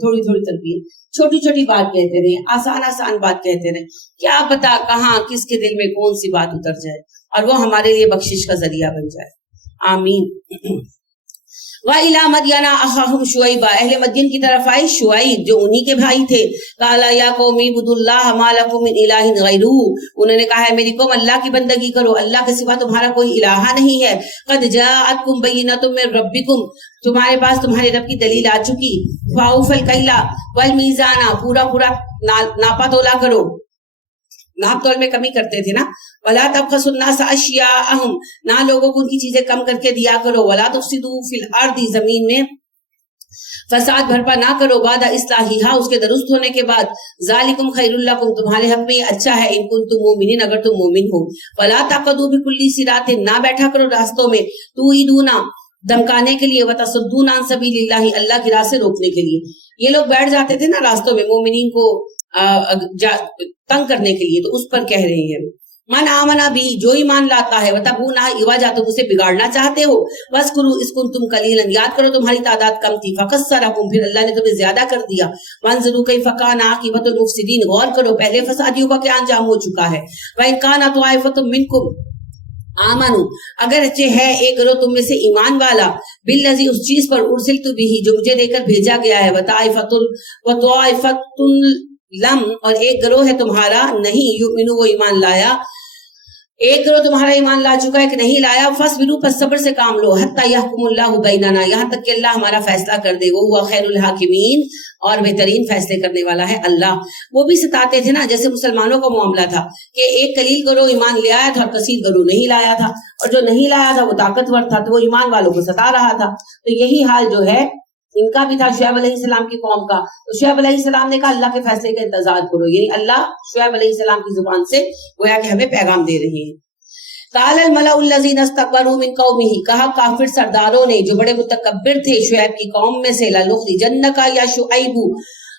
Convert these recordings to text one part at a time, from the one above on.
تھوڑی تھوڑی تربیت، چھوٹی چھوٹی بات کہتے رہے، آسان آسان بات کہتے رہے، کیا پتا کہاں کس کے دل میں کون سی بات اتر جائے اور وہ ہمارے لیے بخشش کا ذریعہ بن جائے، آمین۔ وَإِلَىٰ مَدْيَنَ أَخَاهُمْ شُعَيْبًا، اہل مدین کی طرف آئے شعیب جو انہی کے بھائی تھے، قَالَ يَا قَوْمِ اعْبُدُوا اللَّهَ مَا لَكُم مِّنْ إِلَٰهٍ غَيْرُهُ، انہوں نے کہا ہے میری قوم اللہ کی بندگی کرو، اللہ کے سوا تمہارا کوئی الہ نہیں ہے، قَدْ جَاءَتْكُمْ بَيِّنَةٌ مِّن رَّبِّكُمْ، تمہارے پاس تمہارے رب کی دلیل آ چکی، فَأَوْفُوا الْكَيْلَ وَالْمِيزَانَ، پورا پورا ناپا تولا کرو، ناپ تول میں کمی کرتے تھے نا، وَلَا تَبْخَسُوا النَّاسَ أَشْيَاءَهُمْ، نہ لوگوں کو ان کی چیزیں کم کر کے دیا کرو، وَلَا تُفْسِدُوا فِي الْأَرْضِ، زمین میں فساد بھرپا نہ کرو، بعد اصلاحها، اس کے درست ہونے کے بعد، ذالکم خیر لکم، تمہارے حق میں یہ اچھا ہے، ان کنتم مومنین، اگر تم مومن ہو، وَلَا تَقْعُدُوا بِكُلِّ صِرَاطٍ، نہ بیٹھا کرو راستوں میں، توعدون، دھمکانے کے لیے، وتصدون عن سبیل اللہ، اللہ کی راہ سے روکنے کے لیے، یہ لوگ بیٹھ جاتے تھے نا راستوں میں مومنین کو تنگ کرنے کے لیے، تو اس پر کہہ رہے ہیں من آمنا بھی، جو ایمان لاتا ہے، وتبغونہ عوجا، تم اسے بگاڑنا چاہتے ہو، واذکروا اذ کنتم قلیلا، یاد کرو تمہاری تعداد کم تھی، فکثرکم، پھر اللہ نے تمہیں زیادہ کر دیا، وانظروا کیف کان عاقبۃ المفسدین، غور کرو پہلے فسادیوں کا کیا انجام ہو چکا ہے، وان کان طائفۃ منکم آمنو، اگر اچھے ہے ایک گروہ تم میں سے ایمان والا، بالذی، اس چیز پر ارسلت بھی، جو مجھے دے کر بھیجا گیا ہے، وطائفۃ لم، اور ایک گروہ ہے تمہارا نہیں، یؤمنو، وہ ایمان لایا، ایک گروہ تمہارا ایمان لا چکا ہے کہ نہیں لایا، فاصبروا، پس صبر سے کام لو، حتی یحکم اللہ بیننا، یہاں تک کہ اللہ ہمارا فیصلہ کر دے، وہ ہوا خیر الحاکمین، اور بہترین فیصلے کرنے والا ہے اللہ۔ وہ بھی ستاتے تھے نا، جیسے مسلمانوں کا معاملہ تھا کہ ایک قلیل گروہ ایمان لے آیا تھا اور کثیر گروہ نہیں لایا تھا، اور جو نہیں لایا تھا وہ طاقتور تھا تو وہ ایمان والوں کو ستا رہا تھا، تو یہی حال جو ہے ان کا بھی تھا، شعیب علیہ السلام کی قوم کا، تو شعیب علیہ السلام نے کہا اللہ کے فیصلے کا انتظار کرو، یعنی اللہ شعیب علیہ السلام کی زبان سے گویا کہ ہمیں پیغام دے رہے ہیں۔ قال الملأ الذين استكبروا من قومه، کہا کافر سرداروں نے جو بڑے متکبر تھے شعیب کی قوم میں سے، لنخرجنك یا شعیب،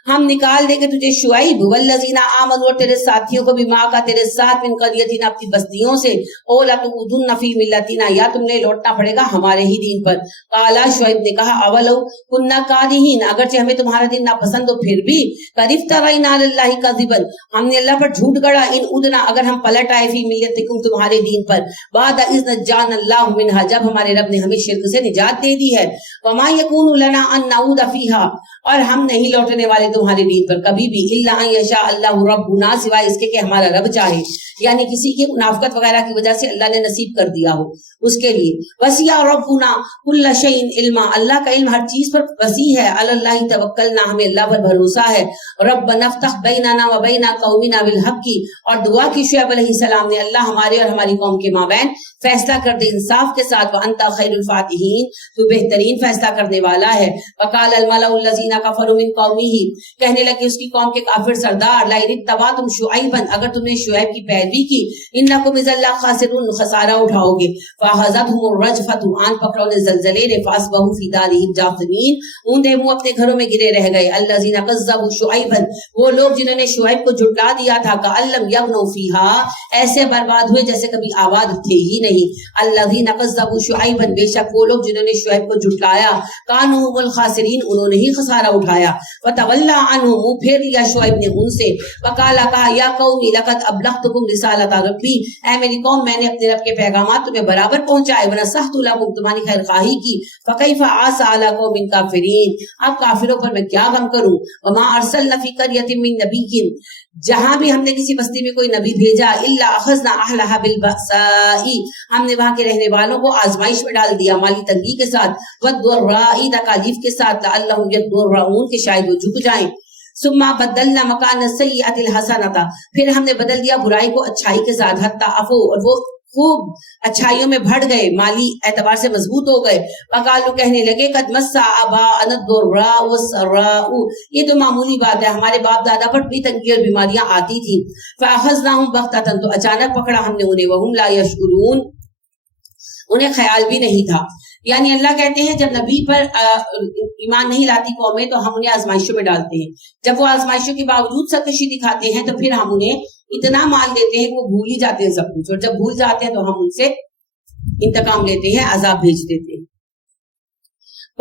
ہم نکال دیں گے تجھے شعیب، والذین آمنوا، اور تیرے ساتھیوں کو بھی، ماں کا تیرے ساتھ، من قریتنا، اپنی بستیوں سے، او لتعودن فی ملتنا، یا تم نے لوٹنا پڑے گا ہمارے ہی دین پر۔ قال شعیب نے کہا اولو کنا کارہین، اگرچہ ہمیں تمہارا دین ناپسند ہو پھر بھی، قد افترینا علی اللہ کذبا، ہم نے اللہ پر جھوٹ گڑا، ان ادنا، اگر ہم پلٹ آئے، فی ملتکم، تمہارے دین پر، بعد اذ نجانا اللہ منہا، جب ہمارے رب نے ہمیں شرک سے نجات دے دی ہے، وما یکون لنا ان نعود فیہا، اور ہم نہیں لوٹنے والے تمہارے دین پر کبھی بھی، الا ان یشاء اللہ ربنا، سوائے اس کے کہ ہمارا رب چاہے، یعنی کسی کی منافقت وغیرہ کی وجہ سے اللہ نے نصیب کر دیا ہو اس کے لیے۔ وسیع ربنا کل شیء علما، اللہ کا علم ہر چیز پر وسیع ہے، علی اللہ توکلنا، ہمیں اللہ پر بھروسہ ہے، ربنا افتح بیننا و بین قومنا بالحق، اور دعا کی شعیب علیہ السلام نے، اللہ ہمارے اور ہماری قوم کے مابین فیصلہ کر دے انصاف کے ساتھ، وانت خیر الفاتحین، تو بہترین فیصلہ کرنے والا ہے۔ وقال الملأ الذین کفروا من قومه، کہنے لگے اس کی قوم کے کافر سردار، لئن اتبعتم شعیبا، اگر تم نے شعیب کی پیروی کی، انکم اذا لخاسرون، خسارہ اٹھاؤ گے، فاخذتهم الرجفۃ، آن پکڑو نے زلزلے نے، فاصبحوا فی دارہم جاثمین، اوندے منہ اپنے گھروں میں گرے رہ گئے، الذین کذبوا شعیبا، وہ لوگ جنہوں نے شعیب کو جھٹلا دیا تھا، کأن لم یغنوا فیہا، ایسے برباد ہوئے جیسے کبھی آباد تھے ہی نہیں، الذین کذبوا شعیبا، بے شک وہ لوگ جنہوں نے شعیب کو جھٹلایا، کانوا هم الخاسرین، انہوں نے ہی خسارہ اٹھایا، وتولی عنہم، منہ پھیر لیا شعیب نے ان سے، وقالا، کہا، یا قومی لقد ابلغتکم رسالۃ ربی، اے میری قوم میں نے اپنے رب کے پیغامات تمہیں برابر پہنچائے، ونصحت لکم، تمہاری خیر خواہی کی، فکیف عصی علی قوم کافرین، اب کافروں پر میں کیا غم کروں، وما ارسلنا فی قریۃ من نبی، جہاں بھی ہم نے کسی بستی میں کوئی نبی بھیجا، الا اخذنا اہلھا بالبأساء، ہم نے وہاں کے رہنے والوں کو آزمائش میں ڈال دیا، مالی تنگی کے ساتھ، والضراء، تکالیف کے ساتھ، لعلہم یضرعون، کہ شاید وہ جھک جائیں، ثم بدلنا مکان السیئۃ الحسنۃ، پھر ہم نے بدل دیا برائی کو اچھائی کے ساتھ، حتی عفو، اور وہ خوب اچھائیوں میں بڑھ گئے، مالی اعتبار سے مضبوط ہو گئے، وقالوا، کہنے لگے، قد مس آباءنا الضراء والسراء، یہ تو معمولی بات ہے، ہمارے باپ دادا پر بھی تنگی اور بیماریاں آتی تھی، فاخذناہم بغتۃ، تو اچانک پکڑا ہم نے انہیں، وہم لا یشعرون، انہیں خیال بھی نہیں تھا، یعنی اللہ کہتے ہیں جب نبی پر ایمان نہیں لاتی قومیں تو ہم انہیں آزمائشوں میں ڈالتے ہیں، جب وہ آزمائشوں کے باوجود سرکشی دکھاتے ہیں تو پھر ہم انہیں اتنا مال دیتے ہیں کہ وہ بھول ہی جاتے ہیں سب کچھ، اور جب بھول جاتے ہیں تو ہم ان سے انتقام لیتے ہیں، عذاب بھیج دیتے ہیں۔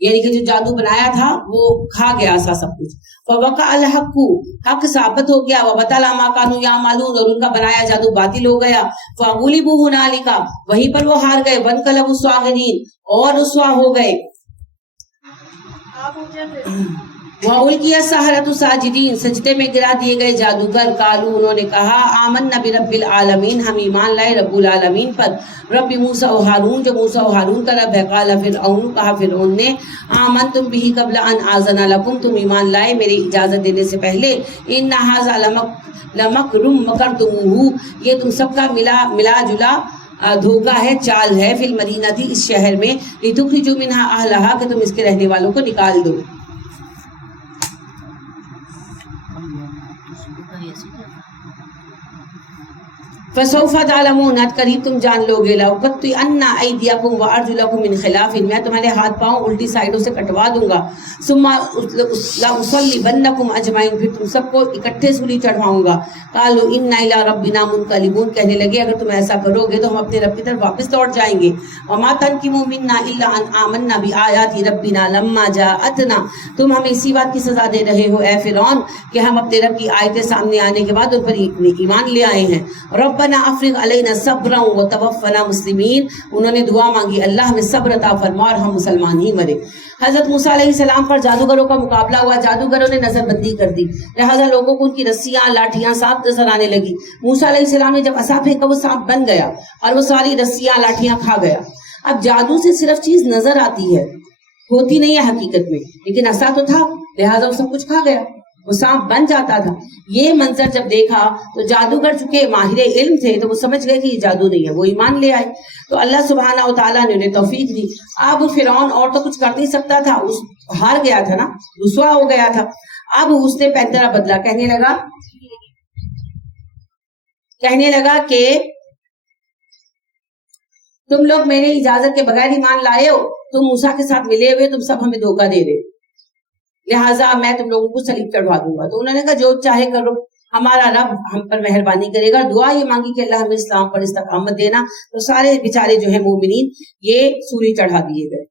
یعنی کہ جو جادو بنایا تھا وہ کھا گیا سا سب کچھ. فوقع الحق، حق ثابت ہو گیا. وبطل ما كانوا يعملون، اور ان کا بنایا جادو باطل ہو گیا. فغلبوا هنالك، وہیں پر وہ ہار گئے. وانقلبوا صاغرین، اور رسوا ہو گئے. وَأُلْقِيَ السَّحَرَةُ ساجدین، سجدے میں گرا دیے گئے جادوگر. قالوا، انہوں نے کہا، آمنا برب العالمین، ہم ایمان لائے رب العالمین پر. رب موسیٰ و ہارون، جو موسیٰ و ہارون کا رب ہے. قال فرعون، کہا فرعون نے، آمنتم به قبل ان آذن لکم، تم ایمان لائے میری اجازت دینے سے پہلے. ان ھذا لمکر مکرتموہ، یہ تم سب کا ملا جلا دھوکہ ہے، چال ہے. فی المدینہ تھی، اس شہر میں. لتخرجوا منہا اہلہا، کہ تم اس کے رہنے والوں کو نکال دو. فسوف تعلمون، قریب تم جان لو گے. لأقطعن أيديكم وأرجلكم من خلاف، میں تمہارے ہاتھ پاؤں الٹی سائڈوں سے کٹوا دوں گا. ثم لأصلبنكم أجمعين، پھر تم سب کو اکٹھے سولی چڑھواؤں گا. قالوا إنا إلى ربنا منقلبون، کہنے لگے اگر تم ایسا کرو گے تو ہم اپنے رب کی طرف واپس لوٹ جائیں گے. وما تنقموا منا إلا أن آمنا بآيات ربنا لما جاءتنا، تم ہمیں اسی بات کی سزا دے رہے ہو اے فرعون کہ ہم اپنے رب کی آیتیں سامنے آنے کے بعد ان پر ایمان لے آئے ہیں. ربنا افرغ علینا صبرا وتوفنا مسلمین، انہوں نے دعا مانگی اللہ ہمیں صبر عطا فرما اور ہم مسلمان ہی مرے. حضرت موسیٰ علیہ السلام پر جادوگروں کا مقابلہ ہوا. جادوگروں نے نظر بندی کر دی، لہٰذا لوگوں کو ان کی رسیاں، لاٹھیاں، سانپ نظر آنے لگی. موسیٰ علیہ السلام نے جب عصا پھینکا وہ سانپ بن گیا اور وہ ساری رسیاں، لاٹھیاں کھا گیا. اب جادو سے صرف چیز نظر آتی ہے، ہوتی نہیں ہے حقیقت میں، لیکن عصا تو تھا لہٰذا وہ سب کچھ کھا گیا، وہ سانپ بن جاتا تھا. یہ منظر جب دیکھا تو جادوگر چونکہ ماہر علم تھے تو وہ سمجھ گئے کہ یہ جادو نہیں ہے، وہ ایمان لے آئے. تو اللہ سبحانہ و تعالیٰ نے انہیں توفیق دی. اب فرعون اور تو کچھ کر نہیں سکتا تھا، ہار گیا تھا نا، رسوا ہو گیا تھا. اب اس نے پینترا بدلا، کہنے لگا کہ تم لوگ میرے اجازت کے بغیر ایمان لائے ہو، تم موسیٰ کے ساتھ ملے ہوئے، تم سب ہمیں دھوکہ دے رہے، لہٰذا میں تم لوگوں کو صلیب چڑھوا دوں گا. تو انہوں نے کہا جو چاہے کرو، ہمارا رب ہم پر مہربانی کرے گا. دعا یہ مانگی کہ اللہ ہمیں اسلام پر استقامت دینا. تو سارے بیچارے جو ہیں مومنین یہ سولی چڑھا دیے گئے.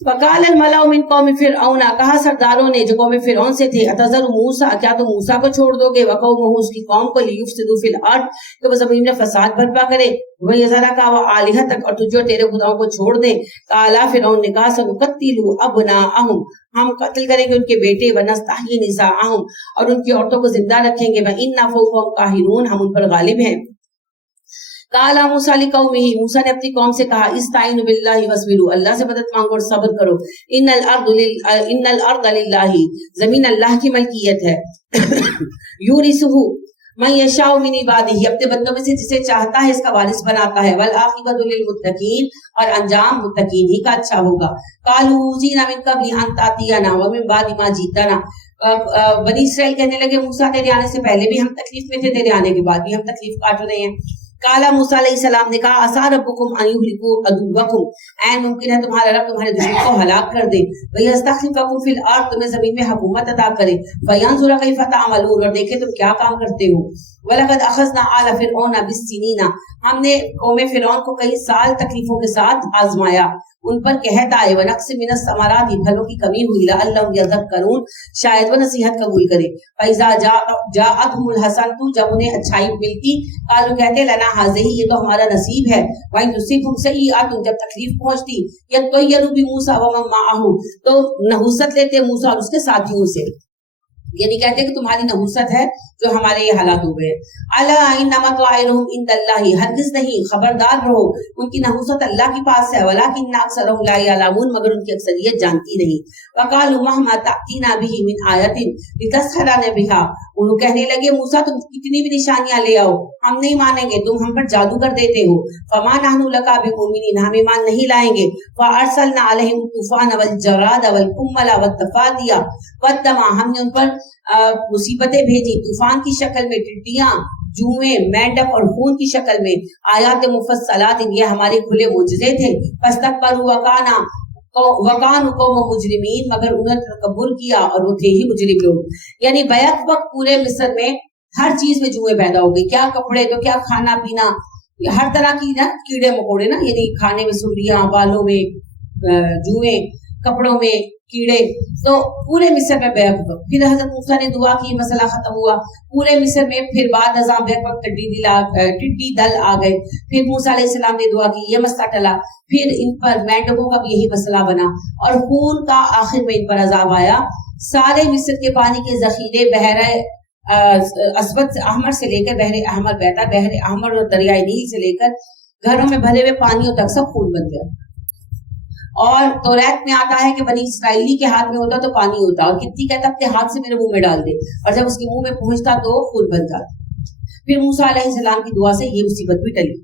فقال الملأ من قوم فرعون، کہا سرداروں نے جو قوم فرعون سے تھے، اتذر موسیٰ، کیا تم موسیٰ کو چھوڑ دو گے، وقومہ، اس کی قوم کو، لیفسدوا فی الارض، کہ وہ زمین میں فساد برپا کرے، ویذرک وآلہتک، اور تجھے تیرے خداؤں کو چھوڑ دیں. قال فرعون نے کہا سنقتل ابناءہم، ہم قتل کریں گے ان کے بیٹے، ونستحیی نساءہم، اور ان کی عورتوں کو زندہ رکھیں گے، وإنا فوقہم قاہرون، ہم ان پر غالب ہیں. قال موسیٰ لقومہ، موسیٰ نے اپنی قوم سے کہا استعینوا باللہ واصبروا، اللہ سے مدد مانگو اور صبر کرو. ان الارض للہ، زمین اللہ کی ملکیت ہے. یورثہ من یشاء من عبادہ، اپنے بندوں میں سے جسے چاہتا ہے اس کا وارث بناتا ہے. والعاقبۃ للمتقین، اور انجام متقین ہی کا اچھا ہوگا. قالوا اوذینا من قبل ان تأتینا ومن بعد ما جئتنا، بنی اسرائیل کہنے لگے موسیٰ تیرے آنے سے پہلے بھی ہم تکلیف میں تھے، تیرے آنے کے بعد بھی ہم تکلیف کاٹ رہے ہیں. قال موسیٰ علیہ السلام نے کہا عسیٰ ربکم ان یہلکوا عدوکم، عین ممکن ہے تمہارا رب تمہارے دشمن کو ہلاک کر دے. ویستخلفکم فی الارض، تمہیں زمین میں حکومت عطا کرے. فینظر کیف تعملون، اور دیکھے تم کیا کام کرتے ہو. وَلَقَدْ أَخَذْنَا آلَ فِرْعَوْنَ بِالسِّنِينَ، ہم نے قوم فرعون کو کئی سال تکلیفوں کے ساتھ آزمایا، ان پر قحط آئے. وَنَقْصٍ مِّنَ الثَّمَرَاتِ، پھلوں کی کمی ہوئی. لَعَلَّهُمْ يَذَّكَّرُونَ، شاید وہ نصیحت قبول کرے. فَإِذَا جَاءَتْهُمُ الْحَسَنَةُ، جب انہیں اچھائی ملتی، قالوا کہتے لنا هَٰذِهِ، یہ تو ہمارا نصیب ہے. وَإِن تُصِبْهُمْ سَيِّئَةٌ، جب تکلیف پہنچتی، يَطَّيَّرُوا بِمُوسَىٰ وَمَن مَّعَهُ، تو نحوست لیتے موسیٰ اور اس کے ساتھیوں سے، یعنی کہتے کہ تمہاری نحوست ہے جو ہمارے یہ حالات ہو گئے. الا انما طائرهم عند الله، ہرگز نہیں، خبردار رہو ان کی نحوست اللہ کے پاس ہے. ولكن اکثرهم لا يعلمون، مگر ان کی اکثریت جانتی نہیں. وقالوا مهما تأتينا به من آية لتسحرنا بها، انہوں کہنے لگے موسیٰ تم کتنی بھی نشانیاں لے آؤ ہم نہیں مانیں گے، تم ہم پر جادو کر دیتے ہو. فما نحن لك بمؤمنين، ہم ایمان نہیں لائیں گے. فارسلنا عليهم الطوفان والجراد والقمل والضفادع والدم، ہم نے ان پر مصیبتیں بھیجی طوفان کی شکل میں، ٹڈیاں، جوئیں، مینڈک اور خون کی شکل میں. آیات مفصلات، یہ ہمارے کھلے معجزے تھے. فاستكبروا وكانوا قوم مجرمین، مگر انہوں نے تکبر کیا اور وہ تھے ہی مجرم لوگ. یعنی بیک وقت پورے مصر میں ہر چیز میں جوئیں پیدا ہو گئی، کیا کپڑے تو کیا کھانا پینا، ہر طرح کی نا کیڑے مکوڑے نا، یعنی کھانے میں سوریاں، بالوں میں جوئیں، کپڑوں میں کیڑے، تو پورے مصر میں بیک وقت پھر حضرت موسیٰ نے دعا کی، مسئلہ ختم ہوا. پورے مصر میں پھر بعد ازاں بیک وقت ٹڈی دل آ گئے. پھر موسیٰ علیہ السلام نے دعا کی، یہ مسئلہ ٹلا. پھر ان پر مینڈکوں کا بھی یہی مسئلہ بنا اور خون کا آخر میں ان پر عذاب آیا. سارے مصر کے پانی کے ذخیرے بحر اسود احمر سے لے کر بحر احمر بہتا، بحر احمر اور دریائے نیل سے لے کر گھروں میں بھرے ہوئے پانیوں تک سب خون بن گیا. اور توریت میں آتا ہے کہ بنی اسرائیلی کے ہاتھ میں ہوتا تو پانی ہوتا، اور کتنی کہتا اپنے ہاتھ سے میرے منہ میں ڈال دے، اور جب اس کے منہ میں پہنچتا تو خون بن جاتا. پھر موسیٰ علیہ السلام کی دعا سے یہ مصیبت بھی ٹلی.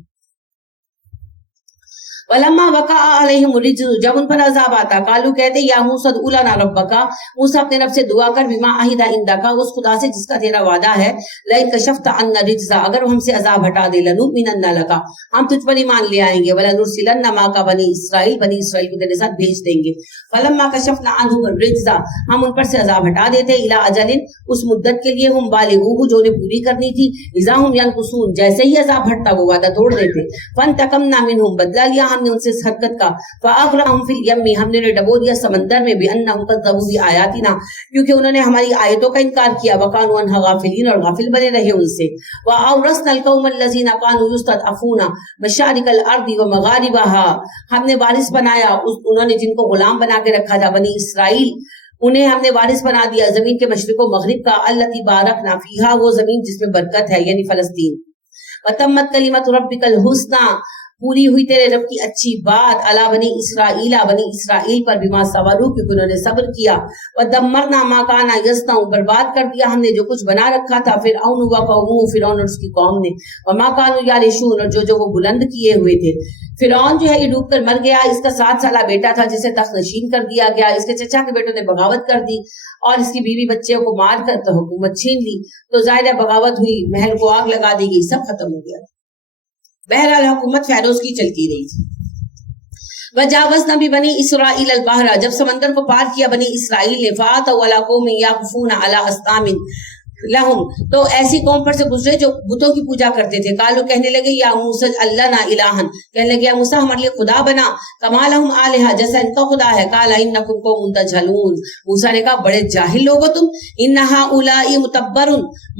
ولما وقع علیہم الرجز، جب ان پر عذاب آتا، قالو کہتے یا موسیٰ ادع لنا ربک، موسیٰ اپنے رب سے دعا کر، بما عہد عندک، اس خدا سے جس کا تیرا وعدہ ہے، لئن کشفت عنا الرجز، اگر ہم سے عذاب ہٹا دے، لنؤمنن لک، ہم تجھ پر ایمان لے آئیں گے، ولنرسلن معک بنی اسرائیل، بنی اسرائیل کو تیرے ساتھ بھیج دیں گے. فلما کشفنا عنہم الرجز، ہم ان پر سے عذاب ہٹا دیتے، الی اجل، اس مدت کے لیے، ہم بالغوہ، جو انہیں پوری کرنی تھی، اذا ہم ینقصون، جیسے ہی عذاب ہٹتا وہ وعدہ توڑ دیتے. فانتقمنا منہم، بدلہ لیا ہم نے ان سے اس حرکت کا. فاغرقناہم فی الیم، ہم نے انہیں ڈبو دیا سمندر میں، بانہم کذبوا بآیاتنا، کیونکہ انہوں نے ہماری آیتوں کا انکار کیا، وکانوا عنہا غافلین، اور غافل بنے رہے ان سے. واورثنا القوم الذین کانوا یستضعفون مشارق الارض ومغاربها، ہم نے وارث بنایا انہوں نے جن کو غلام بنا کے رکھا تھا، بنی اسرائیل، انہیں ہم نے وارث بنا دیا زمین کے مشرق و مغرب کا، التی بارکنا فیہا، وہ زمین جس میں برکت ہے، یعنی فلسطین. وتمت کلمۃ ربک الحسنی، پوری ہوئی تیرے رب کی اچھی بات، علی بنی اسرائیل، بنی اسرائیل پر، بما صبروا، کیونکہ انہوں نے صبر کیا. ودمرنا ما کان یصنع، برباد کر دیا ہم نے جو کچھ بنا رکھا تھا، فرعون و قومہ، فرعون اور اس کی قوم نے، وما کانوا یعرشون، اور جو وہ بلند کیے ہوئے تھے. فرعون جو ہے یہ ڈوب کر مر گیا، اس کا 7 سالہ بیٹا تھا جسے تخت نشین کر دیا گیا، اس کے چچا کے بیٹوں نے بغاوت کر دی اور اس کی بیوی بچے کو مار کر تو حکومت چھین لی، تو ظاہر بغاوت ہوئی، محل کو آگ لگا دی گئی، سب ختم ہو گیا. بہرحال حکومت فیروز کی چلتی رہی تھی. وجاوزنا ببنی اسرائیل البحر، جب سمندر کو پار کیا بنی اسرائیل نے، فاتوا علی قوم یعکفون علی اصنام لہم، تو ایسی قوم پر سے گزرے جو بتوں کی پوجا کرتے تھے. قالو، کہنے لگے، یا موسیٰ اللنا الہن، کہنے لگے یا موسیٰ ہمارے لیے خدا بنا، کما لہم آلہہ، جیسا ان کا خدا ہے. قال انکم قوم تجہلون، موسیٰ نے کہا بڑے جاہل لوگ ہو تم. ان ہؤلاء متبر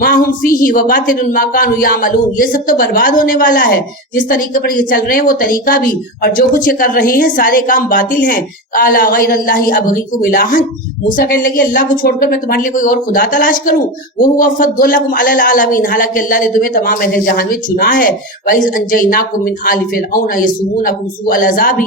ما ہم فیہ وباطل ما کانوا یعملون، یہ سب تو برباد ہونے والا ہے، جس طریقے پر یہ چل رہے ہیں وہ طریقہ بھی، اور جو کچھ یہ کر رہے ہیں سارے کام باطل ہیں. قال غیر اللہ ابغیکم الہن، موسیٰ کہنے لگے اللہ کو چھوڑ کر میں تمہارے لیے کوئی اور خدا تلاش کروں. وَهُوَ فَضَّلَكُمْ عَلَى الْعَالَمِينَ، حالانکہ اللہ نے تمہیں تمام اہل جہان میں چنا ہے. وَإِذْ أَنْجَيْنَاكُمْ مِنْ آلِ فِرْعَوْنَ يَسُومُونَكُمْ سُوءَ الْعَذَابِ،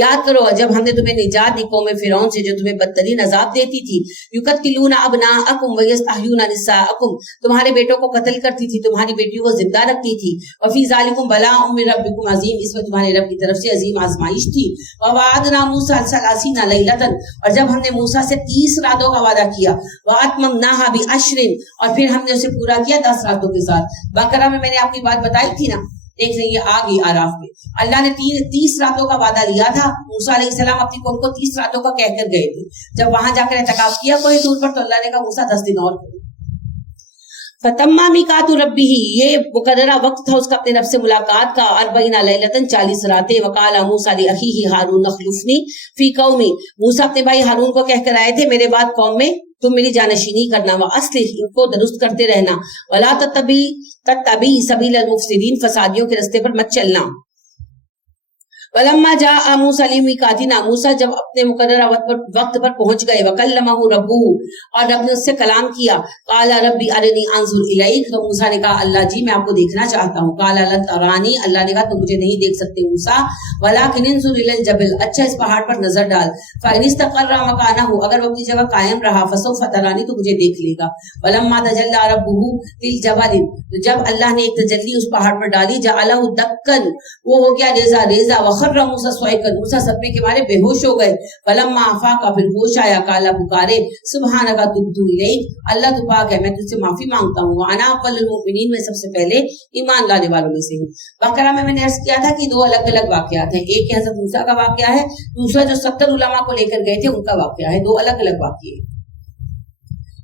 یاد کرو جب ہم نے تمہیں نجات دی قوم فرعون سے جو تمہیں بدترین عذاب دیتی تھی. يُقَتِّلُونَ أَبْنَاءَكُمْ وَيَسْتَحْيُونَ نِسَاءَكُمْ، تمہارے بیٹوں کو قتل کرتی تھی، تمہاری بیٹیوں کو زندہ رکھتی تھی. وَفِي ذَلِكُمْ بَلَاءٌ مِّن رَبِّكُمْ عَظِيمٌ، اس میں تمہارے رب کی طرف سے عظیم آزمائش تھی. وَوَعَدْنَا مُوسَىٰ 30 لَيْلَةً، اور جب ہم نے موسیٰ سے 30 راتوں کا وعدہ کیا. وَأَتْمَمْنَاهَا بِعَشْرٍ، اور پھر ہم نے اسے پورا کیا 10 راتوں کے ساتھ. بقرہ میں نے آپ کو بات بتائی تھی نا، دیکھ لیں یہ آ گئی آراف میں. اللہ نے 30 راتوں کا وعدہ لیا تھا. موسیٰ علیہ السلام اپنی قوم کو 30 راتوں کا کہہ کر گئے تھے. جب وہاں جا کر اعتکاف کیا کوئی دور پر، تو اللہ نے کہا موسیٰ 10 دن اور کرو. فتم میقات ربہ، یہ مقررہ وقت تھا اس کا اپنے رب سے ملاقات کا. 40 لیلۃ، 40 راتیں. وقال موسیٰ لاخیہ ہارون اخلفنی فی قومی، موسیٰ اپنے بھائی ہارون کو کہہ کر آئے تھے میرے بعد قوم میں تم میری جانشینی کرنا. وَأَصْلِحْ، ان کو درست کرتے رہنا. وَلَا تَتَّبِعْ سَبِيلَ الْمُفْسِدِينَ، فسادیوں کے رستے پر مت چلنا. وَلَمَّا جَاءَ مُوسَىٰ لِمِيقَاتِنَا، موسیٰ جب اپنے مقررہ وقت پر پہنچ گئے. وَكَلَّمَهُ رَبُّهُ، اور رب نے اس سے کلام کیا. قَالَ رَبِّ أَرِنِي أَنظُرْ إِلَيْكَ، تو موسیٰ نے کہا اللہ جی میں آپ کو دیکھنا چاہتا ہوں. قَالَ لَن تَرَانِي، اللہ نے کہا تم مجھے نہیں دیکھ سکتے موسیٰ. وَلَكِنِ انظُرْ إِلَى الْجَبَلِ، اچھا اس پہاڑ پر نظر ڈال. فَإِنِ اسْتَقَرَّ مَكَانَهُ، اگر وہ اپنی جگہ قائم رہا. فَسَوْفَ تَرَانِي، تو مجھے دیکھ لے گا. وَلَمَّا تَجَلَّىٰ رَبُّهُ لِلْجَبَلِ، جب اللہ نے ایک تجلی اس پہاڑ پر ڈالی. جَعَلَهُ دَكًّا، وہ ہو گیا ریزہ ریزہ. وَخَرَّ مُوسَىٰ صَعِقًا، موسیٰ صدمے کے مارے بے ہوش ہو گئے. فلما آفاق، پھر ہوش آیا. قال، پکارے سبحانک تبت الیک، اللہ تو پاک ہے میں تجھ سے معافی مانگتا ہوں. وانا اول المؤمنین، میں سب سے پہلے ایمان لانے والوں میں سے ہوں. بقرہ میں نے عرض کیا تھا کہ 2 الگ الگ واقعات ہیں. ایک حضرت موسیٰ کا واقعہ ہے، دوسرا جو 70 علماء کو لے کر گئے تھے ان کا واقعہ ہے. 2 الگ الگ واقعے.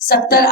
70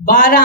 12